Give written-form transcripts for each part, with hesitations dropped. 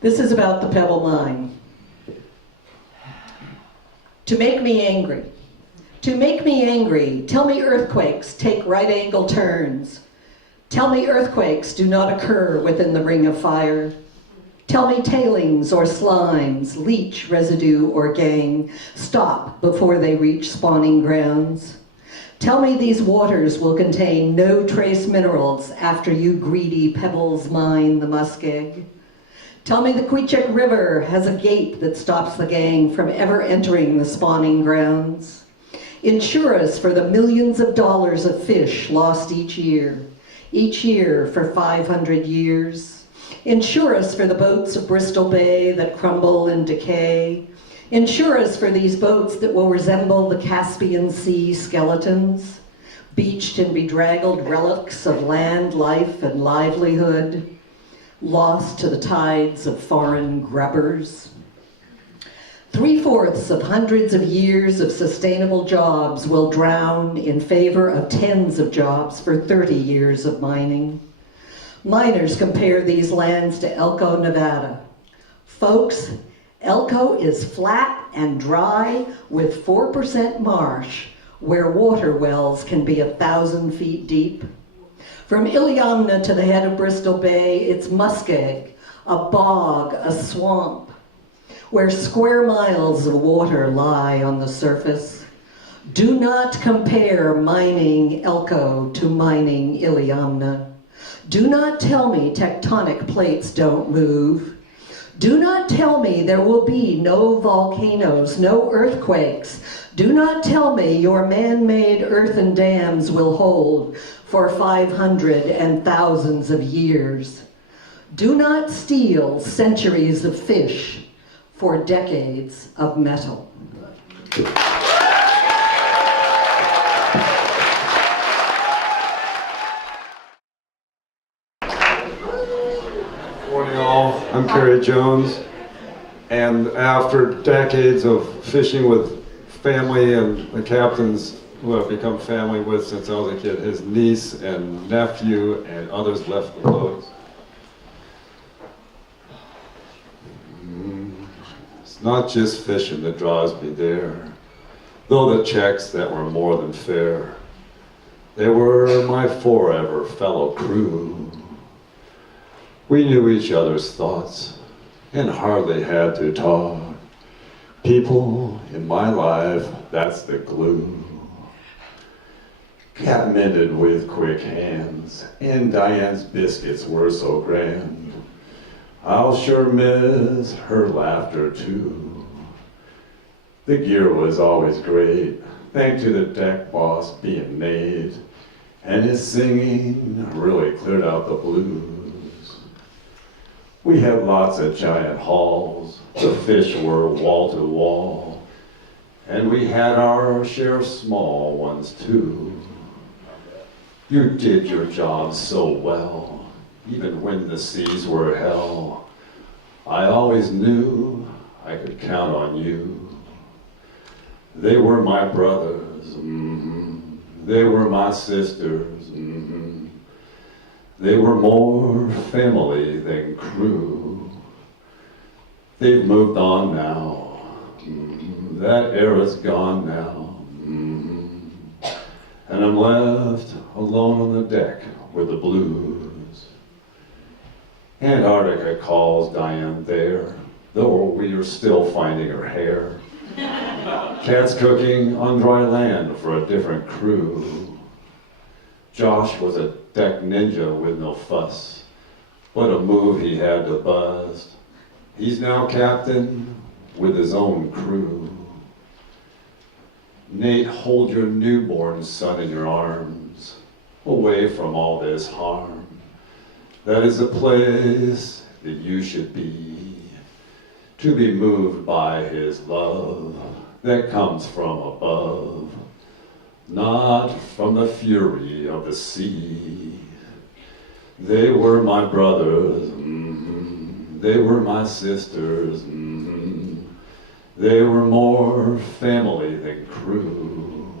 This is about the Pebble Line. To make me angry. To make me angry, tell me earthquakes take right-angle turns. Tell me earthquakes do not occur within the ring of fire. Tell me tailings or slimes, leach residue or gang, stop before they reach spawning grounds. Tell me these waters will contain no trace minerals after you greedy pebbles mine the muskeg. Tell me the Queechak River has a gate that stops the gang from ever entering the spawning grounds. Insure us for the millions of dollars of fish lost each year for 500 years. Insure us for the boats of Bristol Bay that crumble and decay. Insure us for these boats that will resemble the Caspian Sea skeletons, beached and bedraggled relics of land, life, and livelihood, lost to the tides of foreign grubbers. 3/4 of hundreds of years of sustainable jobs will drown in favor of tens of jobs for 30 years of mining. Miners compare these lands to Elko, Nevada. Folks, Elko is flat and dry with 4% marsh, where water wells can be 1,000 feet deep. From Iliamna to the head of Bristol Bay, it's muskeg, a bog, a swamp, where square miles of water lie on the surface. Do not compare mining Elko to mining Iliamna. Do not tell me tectonic plates don't move. Do not tell me there will be no volcanoes, no earthquakes. Do not tell me your man-made earthen dams will hold for 500 and thousands of years. Do not steal centuries of fish for decades of metal. Morning all, I'm Cary Jones, and after decades of fishing with family and the captains who I've become family with since I was a kid, his niece and nephew and others left the boat. It's not just fishing that draws me there, though the checks that were more than fair. They were my forever fellow crew. We knew each other's thoughts and hardly had to talk. People in my life, that's the glue. Cat mended with quick hands, and Diane's biscuits were so grand. I'll sure miss her laughter too. The gear was always great, thanks to the deck boss being made, and his singing really cleared out the blues. We had lots of giant hauls, the fish were wall to wall, and we had our share of small ones too. You did your job so well, even when the seas were hell. I always knew I could count on you. They were my brothers, they were my sisters, They were more family than crew. They've moved on now, that era's gone now, and I'm left alone on the deck with the blues. Antarctica calls Diane there, though we are still finding her hair. Cat's cooking on dry land for a different crew. Josh was a deck ninja with no fuss, but a move he had to bust. He's now captain with his own crew. Nate, hold your newborn son in your arms, away from all this harm. That is a place that you should be, to be moved by his love that comes from above, not from the fury of the sea. They were my brothers, they were my sisters, they were more family than crew.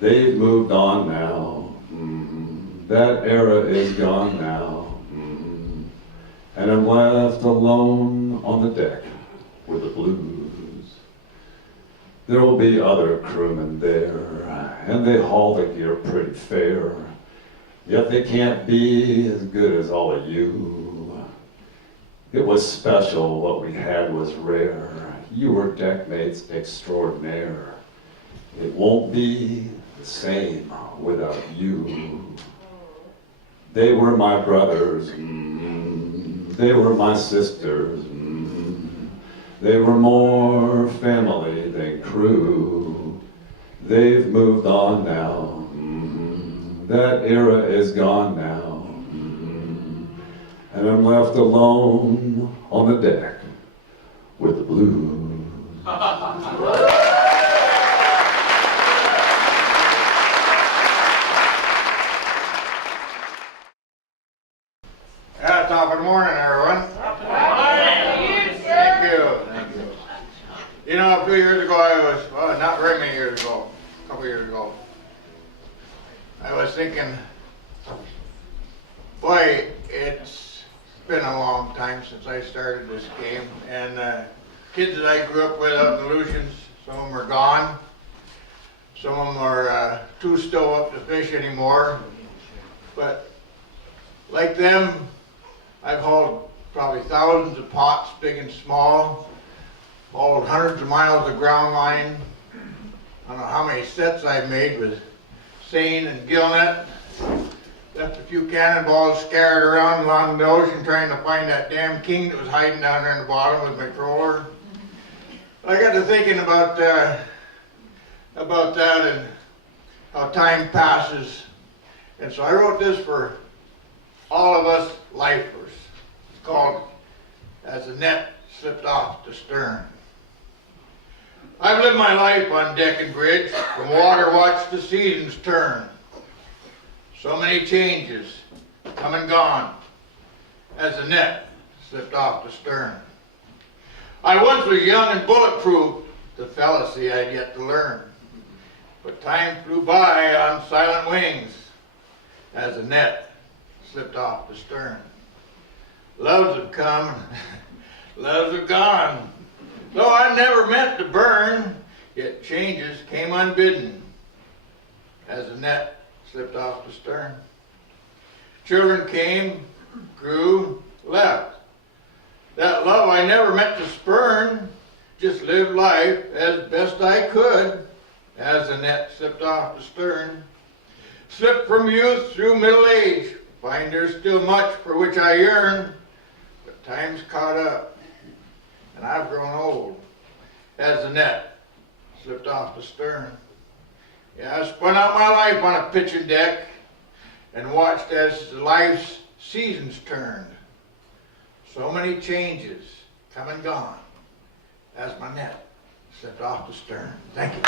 They've moved on now, that era is gone now, and I'm left alone on the deck with the blues. There will be other crewmen there, and they haul the gear pretty fair, yet they can't be as good as all of you. It was special, what we had was rare. You were deckmates extraordinaire. It won't be the same without you. They were my brothers, they were my sisters, they were more family than crew. They've moved on now, that era is gone now, and I'm left alone on the deck with the blues. Top of the morning, everyone. Thank you. You know, a few years ago, well, not very many years ago, a couple years ago, I was thinking, boy, it's been a long time since I started this game, and kids that I grew up with out in the Aleutians, some of them are gone, some of them are too still up to fish anymore, but like them, I've hauled probably thousands of pots, big and small, hauled hundreds of miles of ground line. I don't know how many sets I've made with seine and gillnet. Left a few cannonballs scattered around along the ocean trying to find that damn king that was hiding down there in the bottom with my trawler. I got to thinking about that and how time passes. And so I wrote this for all of us lifers. It's called As the Net Slipped Off the Stern. I've lived my life on deck and bridge, from water watch to seasons turn. So many changes, come and gone, as the net slipped off the stern. I once was young and bulletproof, the fallacy I'd yet to learn. But time flew by on silent wings, as the net slipped off the stern. Loves have come, loves have gone. Though I never meant to burn, yet changes came unbidden, as the net slipped off the stern. Children came, grew, left. That love I never meant to spurn, just lived life as best I could, as the net slipped off the stern. Slipped from youth through middle age, find there's still much for which I yearn, but time's caught up, and I've grown old, as the net slipped off the stern. Yeah, I spun out my life on a pitching deck, and watched as life's seasons turned. So many changes come and gone, as my net slipped off the stern. Thank you.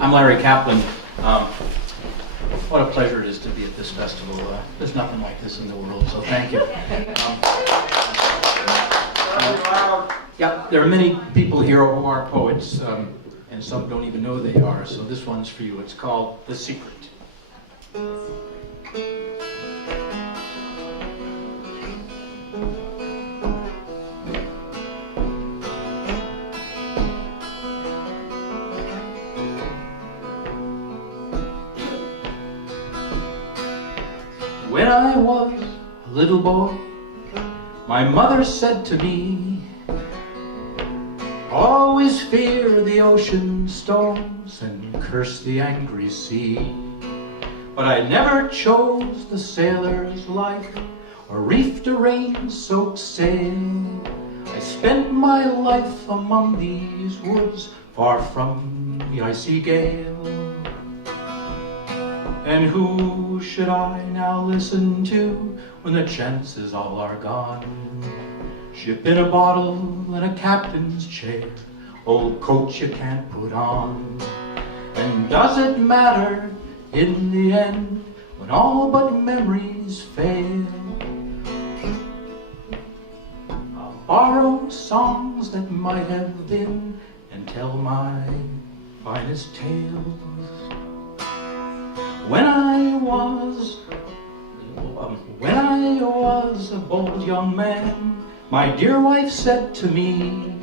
I'm Larry Kaplan. What a pleasure it is to be at this festival. There's nothing like this in the world, so thank you. Yeah, there are many people here who are poets, and some don't even know they are, so this one's for you. It's called The Secret. When I was a little boy, my mother said to me, always fear the ocean storms and curse the angry sea. But I never chose the sailor's life or reefed a rain-soaked sail. I spent my life among these woods, far from the icy gale. And who should I now listen to when the chances all are gone? Ship in a bottle and a captain's chair, old coat you can't put on. And does it matter in the end when all but memories fail? I'll borrow songs that might have been and tell my finest tales. When I was When I was a bold young man, my dear wife said to me,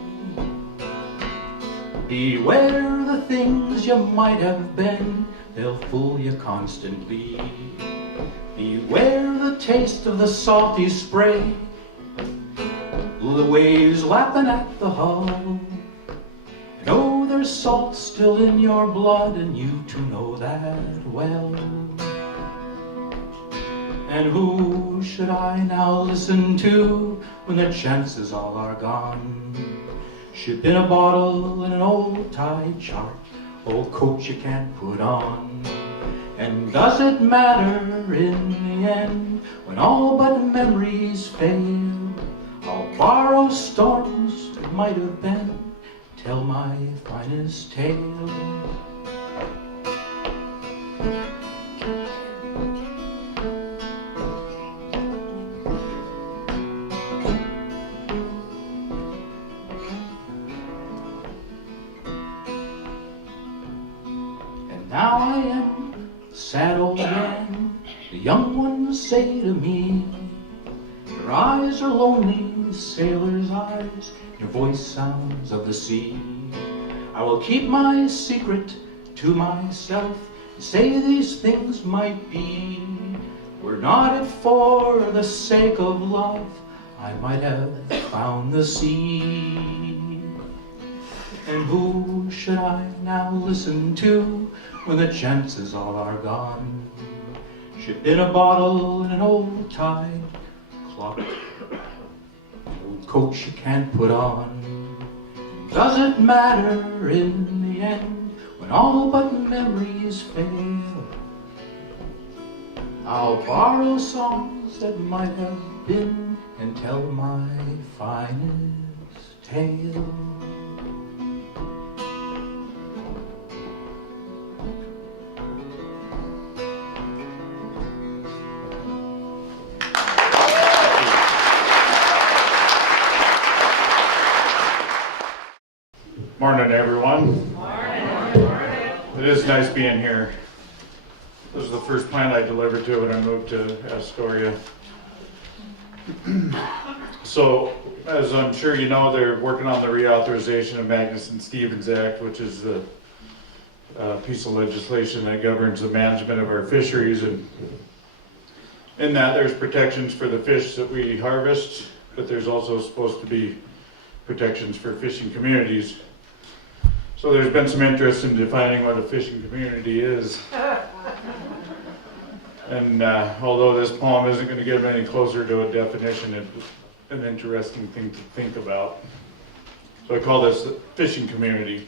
beware the things you might have been, they'll fool you constantly. Beware the taste of the salty spray, the waves lapping at the hull. And oh, there's salt still in your blood, and you two know that well. And who should I now listen to when the chances all are gone? Ship in a bottle and an old tide chart, old coat you can't put on. And does it matter in the end when all but memories fail? I'll borrow storms that might have been, tell my finest tale. And now I am a sad old man, the young ones say to me, your eyes are lonely, sailor's eyes, your voice sounds of the sea. I will keep my secret to myself, and say these things might be. Were not it for the sake of love, I might have found the sea. And who should I now listen to when the chances all are gone? Ship in a bottle and an old tide clock, old coat you can't put on. Does it matter in the end when all but memories fail? I'll borrow songs that might have been and tell my finest tale. Morning, everyone. Morning. It is nice being here. This is the first plant I delivered to when I moved to Astoria. So, as I'm sure you know, they're working on the reauthorization of Magnuson-Stevens Act, which is the piece of legislation that governs the management of our fisheries. And in that, there's protections for the fish that we harvest, but there's also supposed to be protections for fishing communities. So there's been some interest in defining what a fishing community is. And although this poem isn't going to get any closer to a definition, it's an interesting thing to think about. So I call this a fishing community.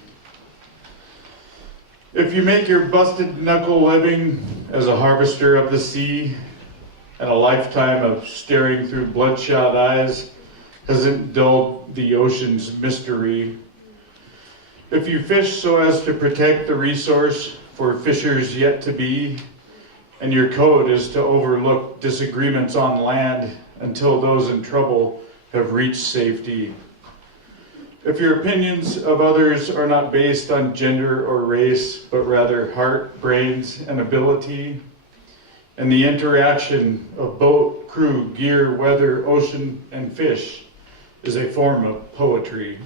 If you make your busted knuckle living as a harvester of the sea, and a lifetime of staring through bloodshot eyes hasn't dulled the ocean's mystery, if you fish so as to protect the resource for fishers yet to be, and your code is to overlook disagreements on land until those in trouble have reached safety, if your opinions of others are not based on gender or race, but rather heart, brains, and ability, and the interaction of boat, crew, gear, weather, ocean, and fish is a form of poetry.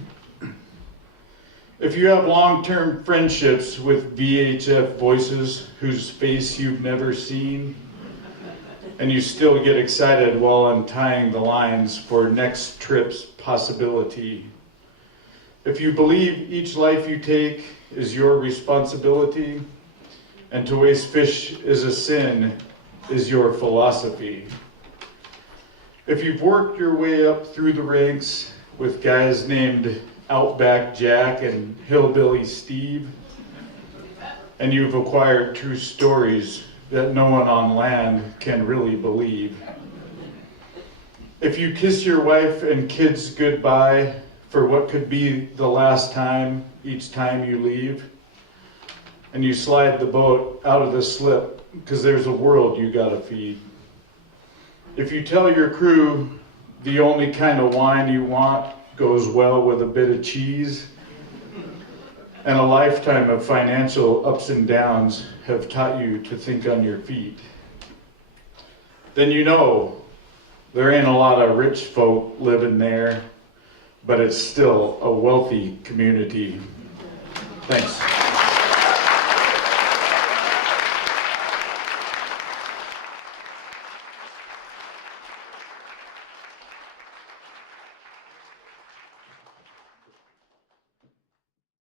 If you have long-term friendships with VHF voices whose face you've never seen, and you still get excited while untying the lines for next trip's possibility, if you believe each life you take is your responsibility, and to waste fish is a sin is your philosophy, if you've worked your way up through the ranks with guys named Outback Jack and Hillbilly Steve, and you've acquired true stories that no one on land can really believe, if you kiss your wife and kids goodbye for what could be the last time each time you leave, and you slide the boat out of the slip because there's a world you gotta feed, if you tell your crew the only kind of wine you want goes well with a bit of cheese, and a lifetime of financial ups and downs have taught you to think on your feet, then you know there ain't a lot of rich folk living there, but it's still a wealthy community. Thanks.